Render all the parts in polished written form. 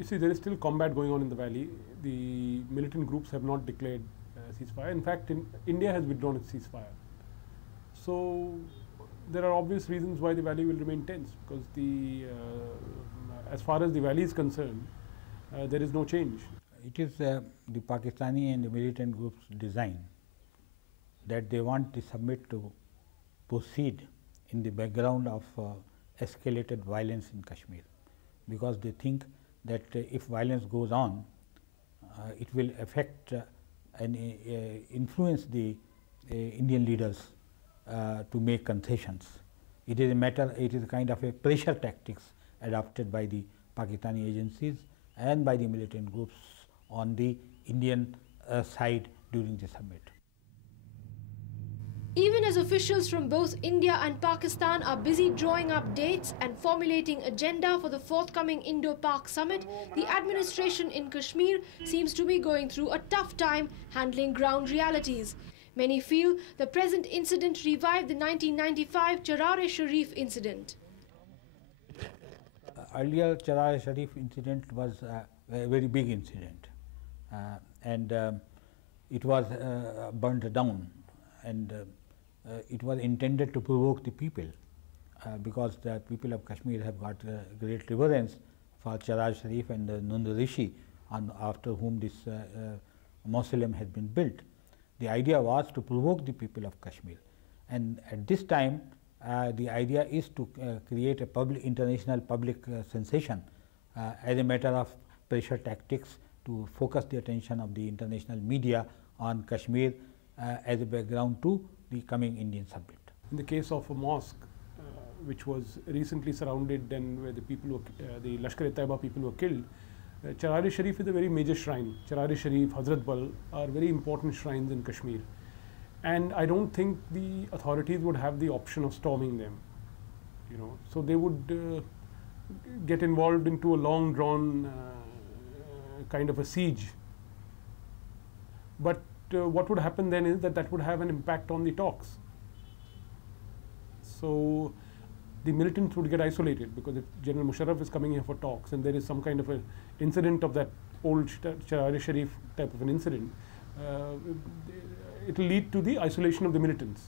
You see, there is still combat going on in the valley. The militant groups have not declared ceasefire. In fact, India has withdrawn its ceasefire. So there are obvious reasons why the valley will remain tense, because as far as the valley is concerned, there is no change. It is the Pakistani and the militant groups' design that they want the summit to proceed in the background of escalated violence in Kashmir, because they think that if violence goes on, it will affect and influence the Indian leaders to make concessions. It is a kind of a pressure tactics adopted by the Pakistani agencies and by the militant groups on the Indian side during the summit. Even as officials from both India and Pakistan are busy drawing up dates and formulating agenda for the forthcoming Indo-Pak Summit, the administration in Kashmir seems to be going through a tough time handling ground realities. Many feel the present incident revived the 1995 Charar-e-Sharif incident. Earlier Charar-e-Sharif incident was a very big incident, and it was burned down, and it was intended to provoke the people, because the people of Kashmir have got great reverence for Charar-e-Sharif and Nund Rishi, after whom this mausoleum has been built. The idea was to provoke the people of Kashmir, and at this time the idea is to create a international public sensation as a matter of pressure tactics, to focus the attention of the international media on Kashmir as a background to the coming Indian summit. In the case of a mosque which was recently surrounded and where the people the Lashkar-e-Taiba people were killed, Charar-e-Sharif is a very major shrine. Charar-e-Sharif, Hazrat Bal are very important shrines in Kashmir, and I don't think the authorities would have the option of storming them, so they would get involved into a long drawn kind of a siege. But what would happen then is that would have an impact on the talks. So the militants would get isolated, because if General Musharraf is coming here for talks and there is some kind of an incident of that old Charar-e-Sharif type of an incident, it will lead to the isolation of the militants.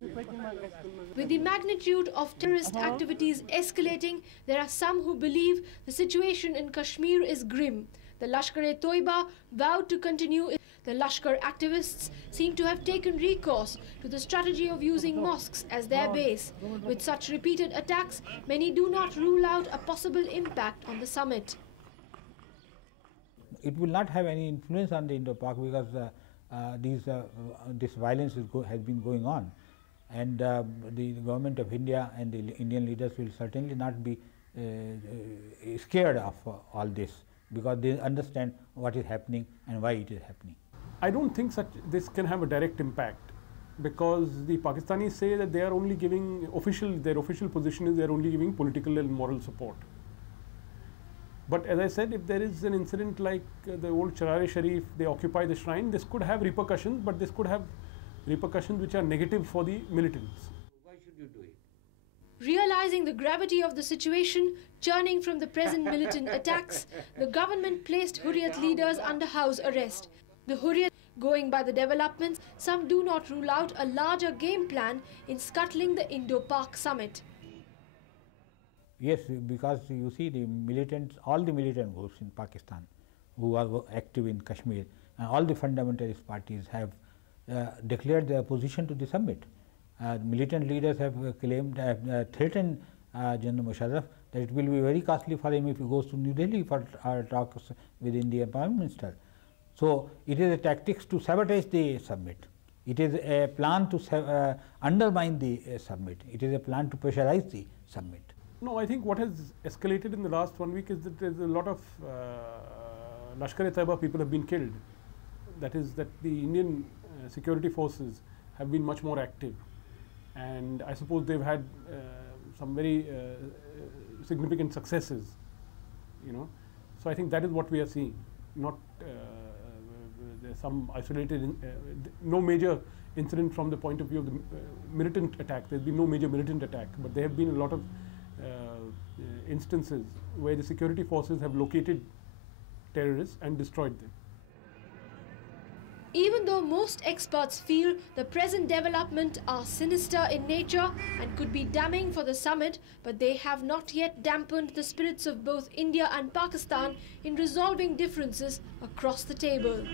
With the magnitude of terrorist activities escalating, there are some who believe the situation in Kashmir is grim. The Lashkar-e-Toiba vowed to continue. The Lashkar activists seem to have taken recourse to the strategy of using mosques as their base. With such repeated attacks, many do not rule out a possible impact on the summit. It will not have any influence on the Indo-Pak, because this violence has been going on, and the government of India and the Indian leaders will certainly not be scared of all this, because they understand what is happening and why it is happening. I don't think this can have a direct impact, because the Pakistanis say that they are only giving their official position is they are only giving political and moral support. But as I said, if there is an incident like the old Charar-e-Sharif, they occupy the shrine, this could have repercussions, but this could have repercussions which are negative for the militants. Why should you do it? Realizing the gravity of the situation, churning from the present militant attacks, the government placed Hurriyat leaders under house arrest. The Hurriyat, going by the developments, some do not rule out a larger game plan in scuttling the Indo-Pak Summit. Yes, because you see the militants, all the militant groups in Pakistan who are active in Kashmir, and all the fundamentalist parties have declared their opposition to the summit. Militant leaders have claimed, threatened General Musharraf that it will be very costly for him if he goes to New Delhi for talks with Indian Prime Minister. So it is a tactics to sabotage the summit. It is a plan to undermine the summit. It is a plan to pressurize the summit. No, I think what has escalated in the last 1 week is that there is a lot of Lashkar-e-Taiba people have been killed. That is, that the Indian security forces have been much more active, and I suppose they've had some very significant successes, So I think that is what we are seeing. Not there's some isolated, no major incident from the point of view of the militant attack. There's been no major militant attack, but there have been a lot of instances where the security forces have located terrorists and destroyed them. Even though most experts feel the present developments are sinister in nature and could be damning for the summit, but they have not yet dampened the spirits of both India and Pakistan in resolving differences across the table.